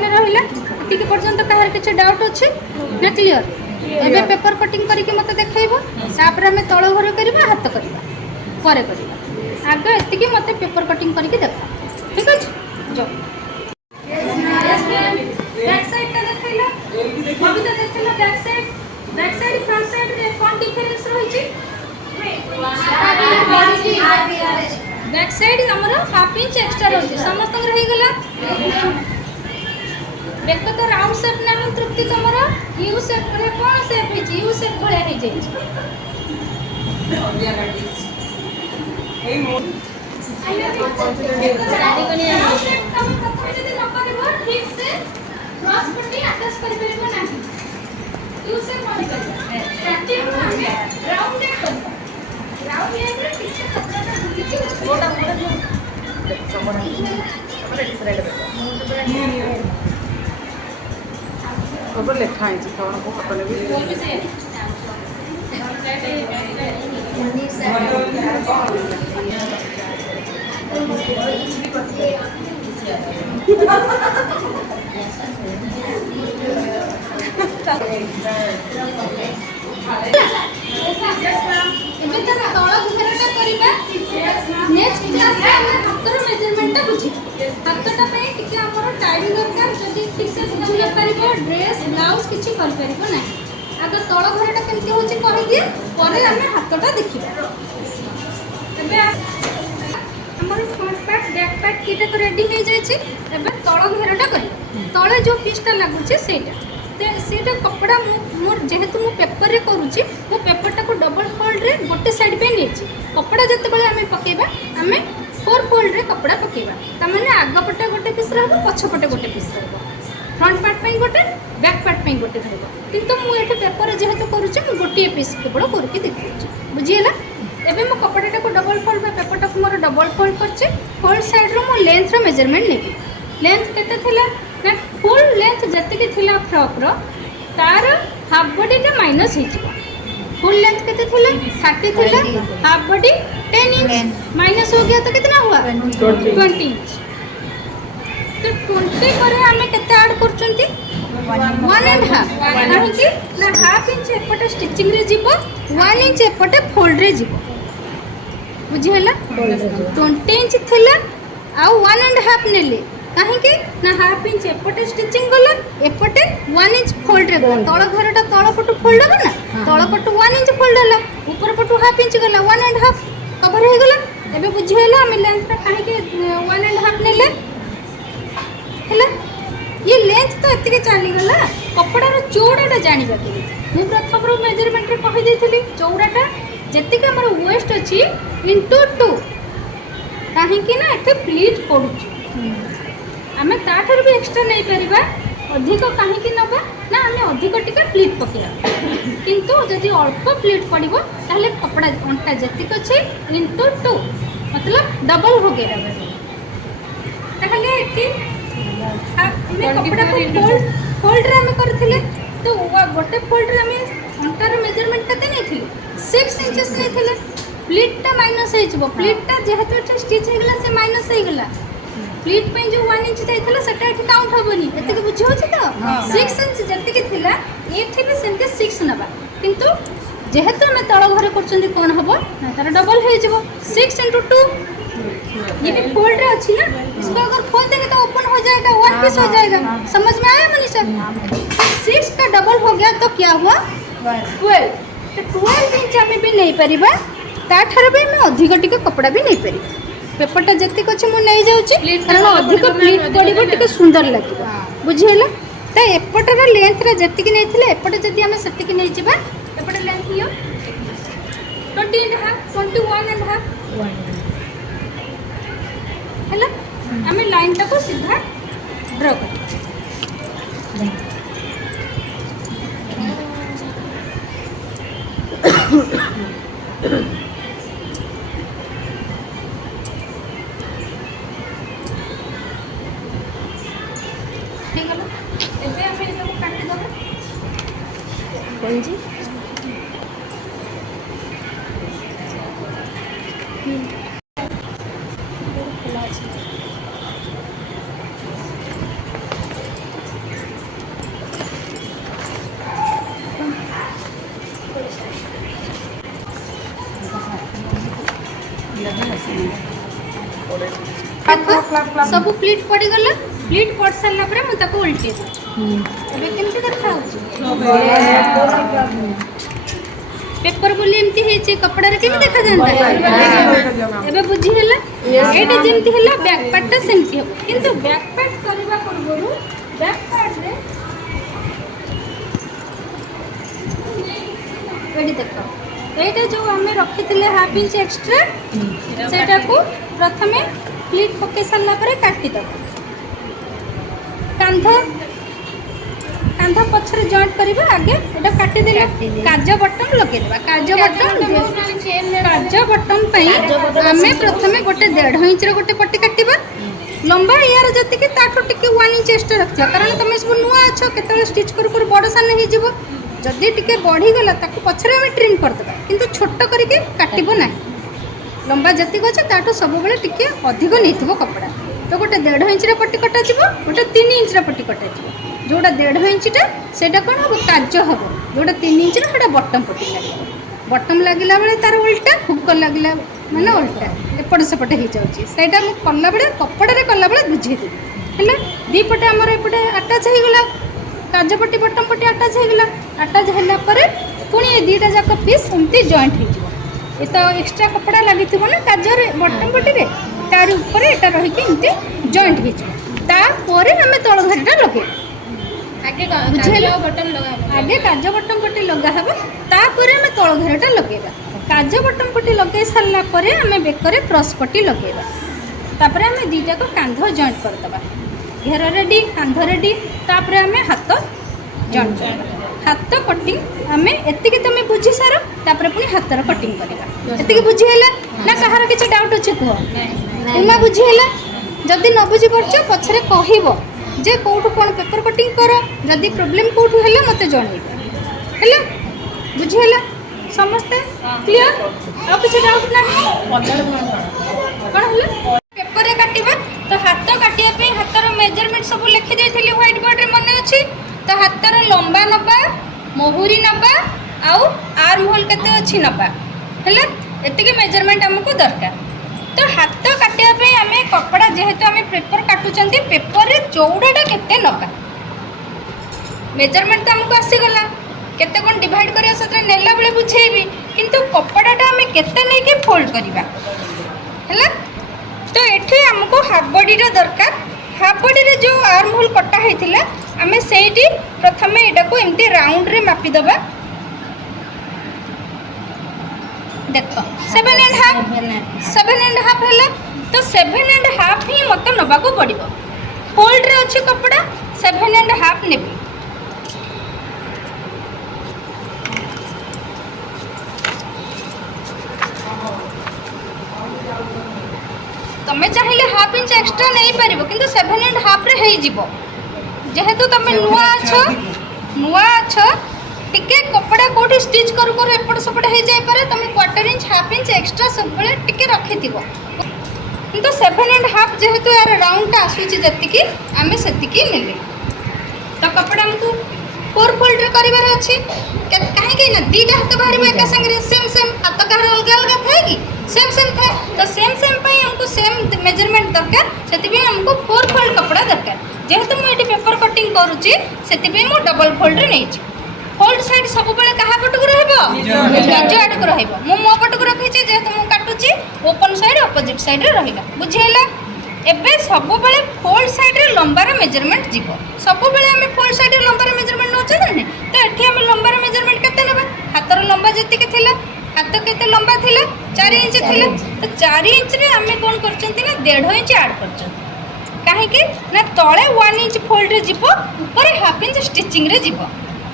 मन रहा ये पर्यंत कहार किसी डाउट अच्छे ना क्लीयर एबे पेपर कटिंग करके मत देखैबो तापर हमें तळ घर करबा हाथ करबा परे करबा आगे एतिकी मत पेपर कटिंग करके देखा ठीक अछि जो बैक साइड ता देखैला अभी तो देखैला बैक साइड फ्रंट साइड रे कोन डिफरेंस रही छी बैक साइड हमर हाफ इंच एक्स्ट्रा रही समस्त रही गला बेक तो राउंड शेप ना तृप्ति तुमर यू शेप रे कोन शेप है यू शेप भले है जे ओडिया काटी ए मोड सारी कोनी शेप तुम प्रथम जदी न करबो ठीक से क्रॉस पट्टी अटैच कर परबो नाही यू शेप बन कर स्टार्टिंग में राउंड नेक करबो राउंड नेक रे पीछे कपड़ा ढुकी गोटा मोड़ समोड़ा हमरे डिसाइड करबो ऊपर लिखा है जी कौन को पकड़ भी बोल भी से एबे त तळ घरटा करिबा नेक्स्ट क्लास रे हम हातर मेजरमेंट बुझी हातटा पे टिके हमर टाइम दरकार जदी ठीक से बुझी न परिबो ड्रेस ब्लाउज किछि कर परिबो ना आगे तळ घरटा केमति होछि कहि दिए परे हम हातटा देखिबा एबे हमर फ्रंट पार्ट बैक पार्ट केटा तो रेडी हो जाय छी एबे तळ घेरटा करी तळे जो पीसटा लागु छी सेटा कपड़ा मोर जेहेतु मु पेपर रे करूची मु पेपरटा को डबल फोल्ड रे गोटे साइड पे नेची कपड़ा जते बेले हमें पकेबा हमें फोर फोल्ड रे कपड़ा पकेबा त माने आग पटे गोटे पीस रहबो पछ पटे गोटे पीस रहबो फ्रंट पार्ट पे गोटे बैक पार्ट पे गोटे रहबो किंतु मु एठे पेपर रे जेहेतु करूची मु गोटे पीस केवल करके देखौची बुझियला एबे मो कपड़ाटा को डबल फोल्ड में पेपरटा को मोर डबल फोल्ड करची फोल्ड साइड रो मो लेंथ रो मेजरमेंट नेबी लेंथ केते थिला ना फुल लेंथ जते के थिला फ्रॉक रो तार हाफ बॉडी टा माइनस हे जिवो फुल लेंथ केते थिला 30 थिला हाफ बॉडी 10 इंच माइनस हो गया तो कितना हुआ 20 इंच तो 20 करे हमें केते ऐड करचंती 1.5 काहे कि ना हाफ इंच एपटे स्टिचिंग रे जिवो 1 इंच एपटे फोल्ड रे जिवो बुझी हला 20 इंच थिला आ 1.5 नेले कहीं कि ना हाफ इंच एपटे स्टिचिंग गला एपटे 1 इंच फोल्ड रे गला तळ घरटा तळ पटु फोल्ड हो ना तळ पटु 1 इंच फोल्ड हला ऊपर पटु हाफ इंच गला 1.5 कवर हो गला एबे बुझी हला हम लेंथ ता कहीं कि 1.5 नेले हला ये लेंथ तो एतिके चाली गला कपड़ा रो चौड़ाटा जानिबा के मु प्रथम रो मेजरमेंट रे कहि देथिली चौड़ाटा जेतिके हमर वेस्ट अछि इनटू 2 कहीं कि ना एते प्लीट पडुची आमे ताठर भी एक्स्ट्रा नहीं परिबा अधिक कहीं कि नबा ना हमें अधिक टिके प्लीट पकेया किंतु जदि अल्प प्लीट पड़िबो ताले कपड़ा अंटा जतिक अछि इनटू 2 मतलब डबल हो गया ताले एटी हमें कपड़ा को फोल्ड रे हमें करथिले तो गोटे फोल्ड रे हमें अंटार मेजरमेंट कते नहीं थिले 6 इंचेस नहीं थिले प्लीट टा माइनस हे जबो प्लीट टा जेहेतु स्टिच हे गला से माइनस हे गला प्लीट पे जो 1 इंच जाइथला सेटा एठी काउंट होबनी एते के बुझी होछि तो 6 इंच जति के थिला एठी भी सेमते 6 नबा किंतु जेहेतु हम तळ घरे करचंदी कोन हबो ना तार डबल हे जबो 6 * 2 ये भी फोल्ड रे अछि ना इसको अगर खोल देंगे तो ओपन हो जाएगा वन पीस हो जाएगा समझ में आया मनीषा 6 का डबल हो गया तो क्या हुआ 12 तो 12 इंच हमें भी नहीं परिबा ताठर भी मैं अधिक टिके कपड़ा भी नहीं परिबा पेपरटा जति कछ मु नै जाउची कारण अधिक प्लीट पड़िबो टिके सुंदर लागिबो बुझियला त एपटर लेंथ रे जति कि नै थिले एपटे जति हम सति कि नै जिबा एपटे लेंथ हियो 20.5 21.5 हला हमें लाइन टा को सीधा ड्रा कर कौन जी सब प्लीट पड़गला प्लीट पड़ सारा पर मुझे उल्टे केमती देखा पेपर बोली एमती है कपड़ा केमी देखा जाता एबे बुझी हला एटा जेमती हला बैक पार्ट ता सेमती हो किंतु बैक पार्ट करबा पूर्व बैक पार्ट रे एडी देखो एटा जो हमें रखी थिले हाफ इंच एक्स्ट्रा सेटा को प्रथमे प्लीट पके सारला परे काटी दब कांध कांध पछरे जॉइंट करबा आगे एटा काटी देले काज बटन लगे देबा काज बटन पई हमें प्रथमे गोटे 1.5 इंच रे गोटे पट्टी काटिबा लंबा यार जति के ताठो टिके 1 इंच एक्स्ट्रा रखिया कारण तमे सब नुआ अछ केतले स्टिच कर बड़ सान हे जिवो जदि टिके बढ़ी गला ताको पछरे हमें ट्रिम कर देबा किंतु छोट करके काटिबो ना लंबा जति गछ ताठो सब बेले टिके अधिक नैथिबो कपड़ा तो गोटे 1.5 इंच रे पट्टी कटा जिवो गोटे 3 इंच रे पट्टी कटा जिवो जोड़ा 1.5 इंच टा सेटा कोन हो काज हबो जोड़ा 3 इंच रे सेटा बटम पट्टी लागिबो बटम लागिला बेले तार उल्टा हुक लागिला माने उल्टा एपट सेपट हो जाउची सेटा मु कल्ला बेले कपड़ा रे कल्ला बेले बुझी देबी हैला दी पटे हमर एपटे अटैच हे गेला काज पट्टी बटम पट्टी अटैच हे गेला अटैच होला परे पुणी ए दीटा जाक पीस एमती जॉइंट हे जिवो ए तो एक्स्ट्रा कपड़ा लागि थिबो ना काज रे बटम पट्टी रे तार ऊपर एटा रही कि एमती जॉइंट हे जिवो ता परे हमें तळ घरटा लगे आगे काज बटन लगा आगे काज बटन पट्टी लगा हबो ता परे हमें तळ घरटा लगेबा काज बटन पट्टी लगे सारला परे हमें बेकरे क्रॉस पट्टी लगेबा तापरे हमें दीटा को कांध जॉइंट कर दबा घेर रेडी कांध रेडी तापरे हमें हाथ जॉइंट करबा हाथ कटिंग हमें एतिके तमे बुझी सारो तापरे पुनी हाथर कटिंग करबा एतिके बुझी हैला ना कहार किछ डाउट अछि को तुमा बुझी हैला जदी न बुझी परछ पछरे कहिबो जे कोठु कोन पेपर कटिंग करो जदी प्रॉब्लम कोठु हैला मते जणैबो हैला बुझी हैला समस्त क्लियर आ किछ डाउट ना कोन हैला पेपर रे काटिबा तो हाथ काटिया पे हाथर मेजरमेंट सब लिखि देथिली व्हाइट बोर्ड रे मने अछि तो हाथर लंबा नबा मोहुरी नबा आउ आर्म होल केते अछि नबा हैला एतिके मेजरमेंट हमको दरकार तो हाथ काटिया पे हमें कपड़ा जेहेतु हमें पेपर काटुचंती पेपर रे चौड़ाटा केते नबा मेजरमेंट तो हमको आसी गला केते कोन डिवाइड करिया सतरे नेला बेले बुझेबी किंतु कपड़ाटा हमें केते नै के फोल्ड करिबा हैला तो एठी हमको हाफ बॉडी रे दरकार हाफ बॉडी रे जो आर्म होल कटा हेतिला हमें सेठी प्रथमे एटा को एमती राउंड रे मापी दबा देखो 7.5 हैला तो 7.5 ही मत नबा को पड़िबो फोल्ड रे अछि कपड़ा 7.5 नेबी तमे चाहिए हाफ इंच एक्स्ट्रा नहीं पारिबो किंतु 7.5 रे हेई जिवो जेहेतु तमे नुआ अछ टिके कपड़ा कोठी स्टिच करू करू एपट सपट हे जाय पारे तमे quarter inch half inch extra सब बेले टिके रखि दिबो किंतु 7.5 जेहेतु यार राउंड टा आसुची जतिकी आमे सेतिकी नेले तो कपड़ा हमको 4 फोल्ड रे करिवार अछि काहे के ना दीटा हाथ बाहर एका संग रे सेम हाथ का अलग अलग थाए कि सेम था तो सेम पई हमको सेम मेजरमेंट दरकार सेति पे हमको 4 फोल्ड कपड़ा दरकार जेहेतु मु एटी पेपर कटिंग करूची सेति पे मु डबल फोल्ड रे नै छी फोल्ड साइड सब बेले कहा पटक रहइबो निज आडक रहइबो मो पटक रखिची जेहेतु मु काटुची ओपन साइड अपोजिट साइड रे रहिला बुझेला एबे सब बेले फोल्ड साइड रे लंबा रे मेजरमेंट जीवो सब बेले हमें फोल्ड साइड रे लंबा रे मेजरमेंट नोचे दने तो एठी हमें लंबा रे मेजरमेंट केते लेबा हाथर लंबा जति के थिला हाथ केते लंबा थिला 4 इंच थिला तो 4 इंच रे हमें कोन करचंती ना 1.5 इंच ऐड करचंती काहे कि ना तळे 1 इंच फोल्ड रे जीवो ऊपर हाफ इंच स्टिचिंग रे जीवो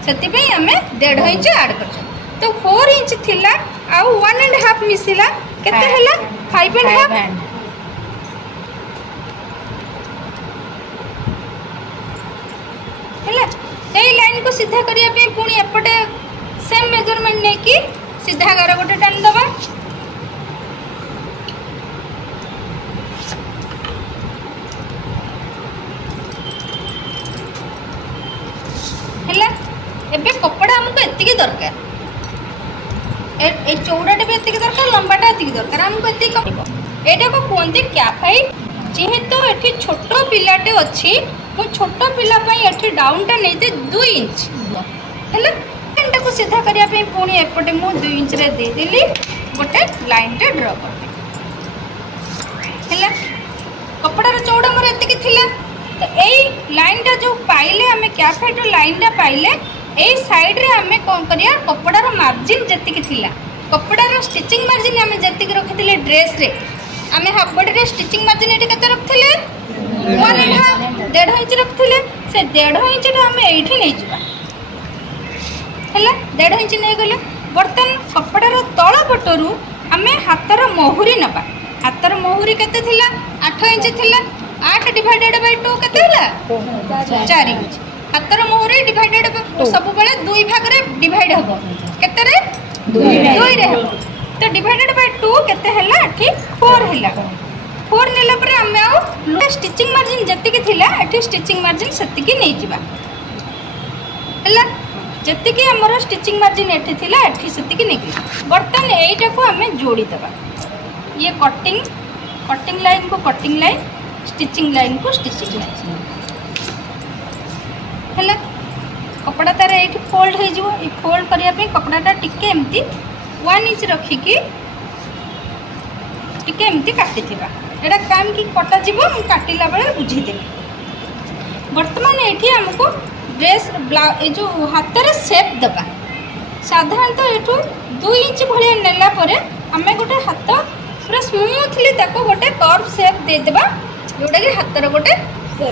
सेति पे हमें 1.5 इंच ऐड करचंती तो 4 इंच थिला आ 1.5 मिसिला केते हैला 5.5 हैला एई लाइन को सीधा करिया पे पुनी एपटे सेम मेजरमेंट नै कि सीधा गार गोटे टान दबा हैला एबे कपड़ा हमको एतिकी दरकार ए चौड़ाटे भी एतिकी दरकार लंबाटा एतिकी दरकार हमको एतिकी एटा को कोनते कैफाइट जेहेतु एठी छोट पिलाटे अच्छी मु छोट पिला एठी डाउनटा नहीं 2 इंच है लाइन को सीधा करने पुणी एपटे मु 2 इंच रे दे देली गोटे लाइन टे ड्र कर कपड़ार चौड़ा मोर एतिकी थिला तो यही लाइनटा जो पाइले आम कैफेट लाइनटा पाइले यही सैड्रे आम कौन करिया कपड़ार मार्जिन जी थिला कपड़ार स्टिचिंग मार्जिन आम जी रखी ड्रेस रे आम हाफ बॉडी स्टिचिंग मार्जिन ये केते रखथिले 1.5 इंच रखथिले से 1.5 इंच आम एठी नै जिबा हैला 1.5 इंच नै गले बर्तन कपड़ार तळ पटरू आम हातर महुरी नबा हातर महुरी केते थिला 8 इंच थिला 8 डिवाइडेड बाय 2 केते होला 4 इंच हातर महुरी डिवाइडेड सब बेले 2 भाग रे डिवाइड हबो केते रे 2 रे हबो तो डिवाइडेड बाय 2 केते हला एठी 4 हला 4 नेला पर हम आउ स्टिचिंग मार्जिन जति के थिला एठी स्टिचिंग मार्जिन सति की नै जिबा हला जति के हमर स्टिचिंग मार्जिन एठी थिला एठी सति की नै बर्तन एटा को हमें जोड़ी दबा ये कटिंग लाइन को कटिंग लाइन स्टिचिंग लाइन को स्टिचिंग लाइन हला कपड़ा तार ये फोल्ड हो फोल्ड करने कपड़ाटा टिके एमती 1 इंच रखिकी टिके एमती काटी एटा काम कि कटा जीवो मु काटिला बेले बुझीदेवी वर्तमान ये आमको ड्रेस ब्लाउज जो हाथ सेप दबा साधारणतः ये 2 इंच भाया नेला परे आमे गोटे हाथ पूरा स्मूथली ताको गोटे कर्व सेप दे देबा जोटा कि हाथर गोटे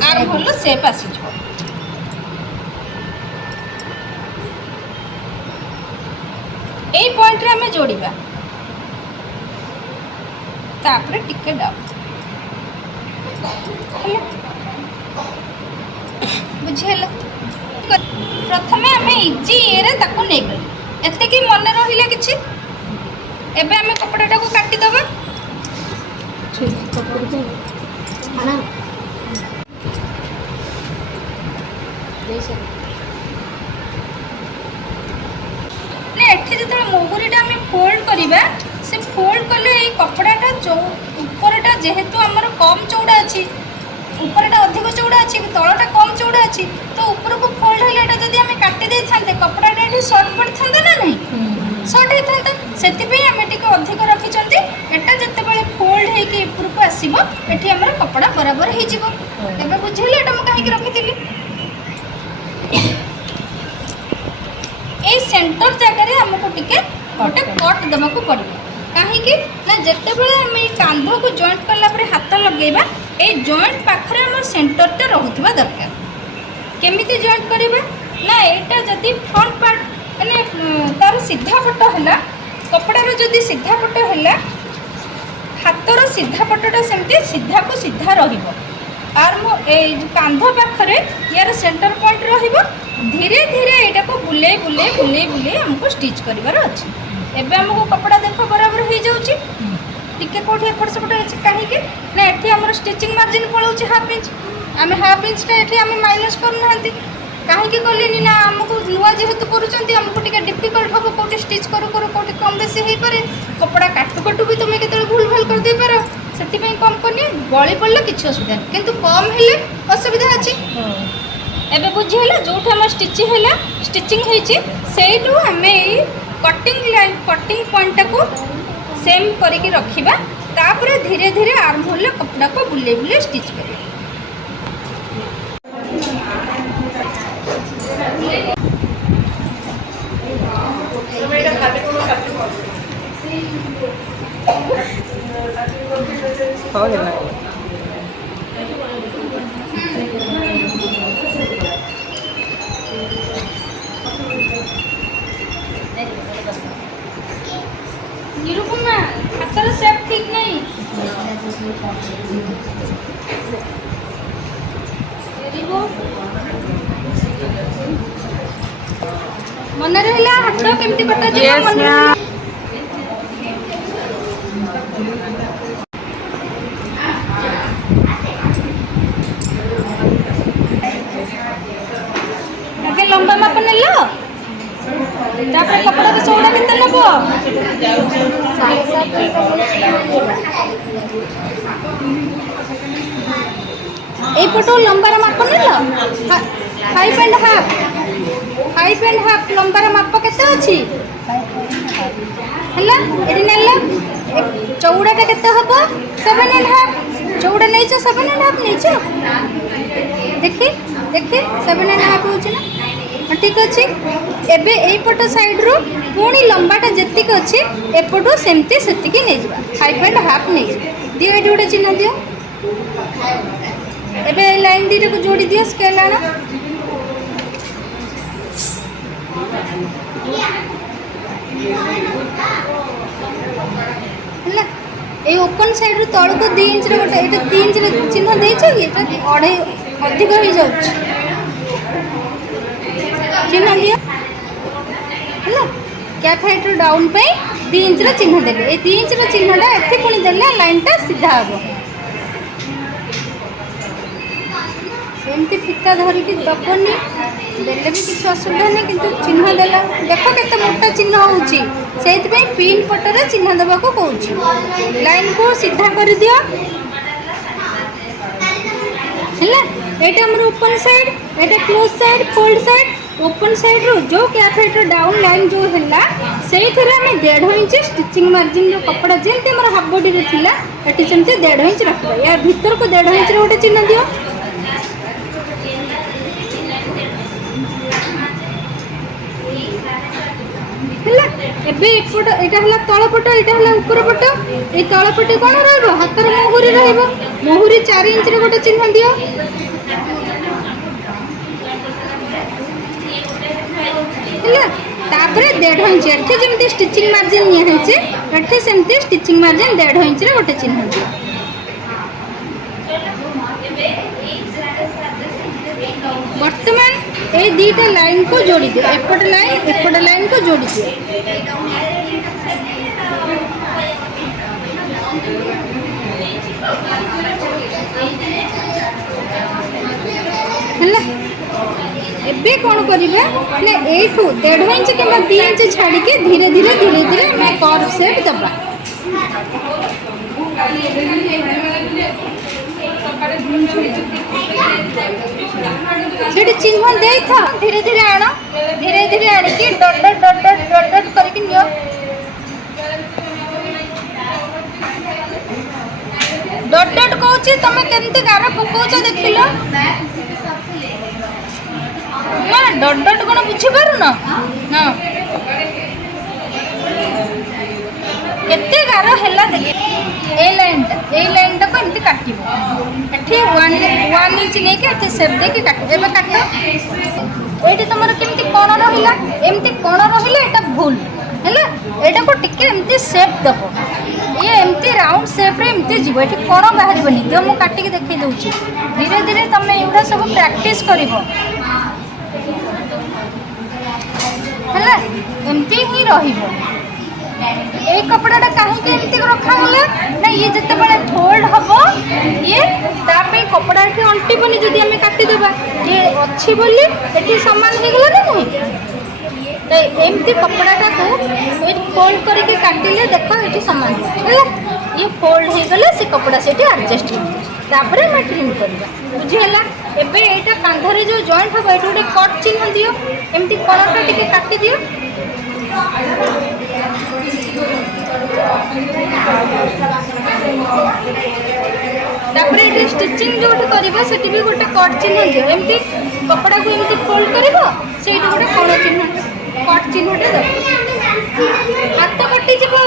आर्म होल सेप आसी जो एई पॉइंट रे हमें जोड़िबा तापरे टिके डाउन बुझेला प्रथमे हमें इजी रे ताको नै गली एते कि मन रहिला किछि एबे हमें कपड़ाटा को काटी दबा आना ने एठी जते मोहुरीटा हमें फोल्ड करिबा से फोल्ड कले ए कपड़ाटा ऊपरटा जेहेतु हमर कम चौड़ा अछि ऊपरटा अधिक चौड़ा अछि तळटा कम चौड़ा अछि तो ऊपर को फोल्ड हलाटा जदी हमें काटी दे थांते कपड़ाटा एठी शॉर्ट पड़ थांता ना नहीं शॉर्ट हे थांता सेति पे हमें टिके अधिक रखि चंती एटा जते बेले फोल्ड हे कि ऊपर को आसीबो एठी हमर कपड़ा बराबर हे जिवो एबे बुझिले एटा म काहे कि रखि दिली ए सेंटर जगह रे हमको टिके गोटे कट देबा को पड़िबो काहे कि ना जते बेले हम ए कांधो को जॉइंट करला पर हाथ लगेबा ए जॉइंट पाखरे हमर सेंटर ते रहउतबा दरकार केमिति जॉइंट करिबा ना एटा जदी फ्रंट पार्ट माने तार सीधा पट हला कपड़ार जदी सीधा पट हला हाथर सीधा पटटा सेमती सीधा को सीधा रहिबो आर्म ए कांध पाखरे यार सेंटर पॉइंट रहिबो धीरे धीरे एटा को बुले बुले बुले बुले हमको स्टिच करिवार अछि एबे हमको कपड़ा देखो बराबर हो जाउची टिके कोठी एफर सेपट अछि काहे कि ना एठी हमर स्टिचिंग मार्जिन पळौची हाफ इंच आमे हाफ इंच टा एठी आमे माइनस कर नहंती काहे कि कलिनी ना हमको नुवा जेहेतु करूचंती हमको टिके डिफिकल्ट हो कोठी स्टिच करू करू कोठी कम बेसी हे पारे कपड़ा काटू काटू भी तुमे केतल भूल भाल कर दे पारो सेति पई कम करनी गळी पड़ला किछ असुविधा किंतु कम हेले असुविधा अछि एबे बुझी होला जोठ हम स्टिचिंग हेची सेइटू हमें कटिंग लाइन कटिंग पॉइंट को सेम करके रखिबा तापर धीरे धीरे आर्म होल कपड़ा को बुले बुले स्टिच करिया हो गया निरुपमा हाथर शेप ठीक नहीं मन रहा हाथ केमती कटा Yes, मन ma'am. आगे लंबा माप नेलो तापर कपड़ा के चौड़ा केते लेबो এইপଟু লম্বার মাপ নেল 5.5 5.5 লম্বার মাপ কেতে ଅଛି ହେଲା এটি নেল চৌড়াটা কেতে হব 7.5 চৌড়া নেইছ 7.5 নেইছ দেখি দেখি 7.5 হচ্ছে না ঠিক আছে এবে এইপট সাইড্রু পুଣି লম্বাটা যেତିକି ଅଛି ଏପଟୁ ସେମିତି ସେତିକି ନେଇଯିବା 5.5 ନେଇଯିବା ଦିଅ ଏଠି ଗୋଟେ ଚିହ୍ନ ଦିଅ ଏବେ এই লাইন দুইটাକୁ ଯୋଡ଼ି ଦିଅ ସ୍କେଲ୍ ଆଣ ହେଲା এই ওপন সাইড্রু তଳକୁ 2 ইঞ্চର ଗୋଟେ এটা 3 ইঞ্চର ଚିହ୍ନ ଦେଇଛ କି এটা ଅଢ଼େଇ ଅଧିକ ହେଇଯାଉଛି चिन्ह दियो है कैप हाइट डाउन पे 2 इंच चिन्ह देले ए 2 इंच चिन्हटा एठी पुणी देले लाइनटा सीधा हम सेमती फीता धरिकी दबनी देले भी किसी असुविधा नहीं किंतु चिन्ह देला देख केते मोटा चिन्ह होउची सेति पिन पटरे चिन्ह देबा को कहूची लाइन को सीधा कर दियो है एटा हमर ओपन साइड एटा close side fold side open side रो जो कैप हाइट डाउन लाइन जो हैला सेही थरे हम 1.5 इंच स्टिचिंग मार्जिन जो कपड़ा जेंते हमर हाफ बॉडी रे थिला एटी सेमते 1.5 इंच रखबा या भीतर को 1.5 इंच रे गोटे चिन्ह दियो हैला एबे एकपट एटा हला तळ पट एटा हला ऊपर पट ए तळ पटे कोन रहबो हातर मोहुरी रहबो मोहुरी 4 इंच रे गोटे चिन्ह दियो तापर 1.5 इंच एठी जेमती स्टिचिंग मार्जिन निया हेचे एठी सेमती स्टिचिंग मार्जिन 1.5 इंच रे गोटे चिन्ह दियो वर्तमान ए दीटा लाइन को जोड़ी दियो एपट लाइन को जोड़ी दियो हला एबे कौन करिवे ना एठू 1.5 इंच कि 2 इंच छाड़ी के धीरे धीरे मैं कर्व शेप दबा सेठी चिन्ह दे था धीरे धीरे आनो धीरे आनी कि dot dot dot dot dot dot करके नियो डॉट डॉट कहूची तमे केनते गारा पकोच देखिलो ना डॉट डॉट कोन बुझी पारु ना हां केते गारा हैला देखि ए लाइनटा को एमती काटिबो एठी 1 इंच नै के एठी शेप दे के काट एबे काटो एठी तमर केमती कोण रहिला एमती कोण रहिला एटा भूल हैला एटा को टिके एमती शेप दबो ये एमती राउंड शेप रे एमती जीवो एठी कोण बाहर बनी तो मु काटी के देखै दउची धीरे धीरे तमे एउडा सब प्रैक्टिस करिवो हैला एमती ही रहिबो ए कपड़ाटा कहीं एमती रखा गला ना ये जिते बड़े फोल्ड हबो ये तापे कपड़ा के अंटिबनी जदी हमें काटी देबा ये अच्छी बोली एठी समान हो गला ना नहीं तो एमती कपड़ाटा को ए फोल्ड करके काटिले देखो एठी समान है ये फोल्ड हो गले से कपड़ा सेठी एडजस्ट हो तापर हम ट्रिम करबा बुझी हला एबे एटा कांधरे जो जॉइंट हबो एठी गोटे कट चिन्ह दियो एमती कलरटा टिके काटी दियो तापर ये स्टिचिंग जो करबो सेठी भी गोटे कट चिन्ह दियो एमती कपड़ा को एमती फोल्ड करबो सेठी गोटे कट चिन्हटे दो हाथ कटि जीवो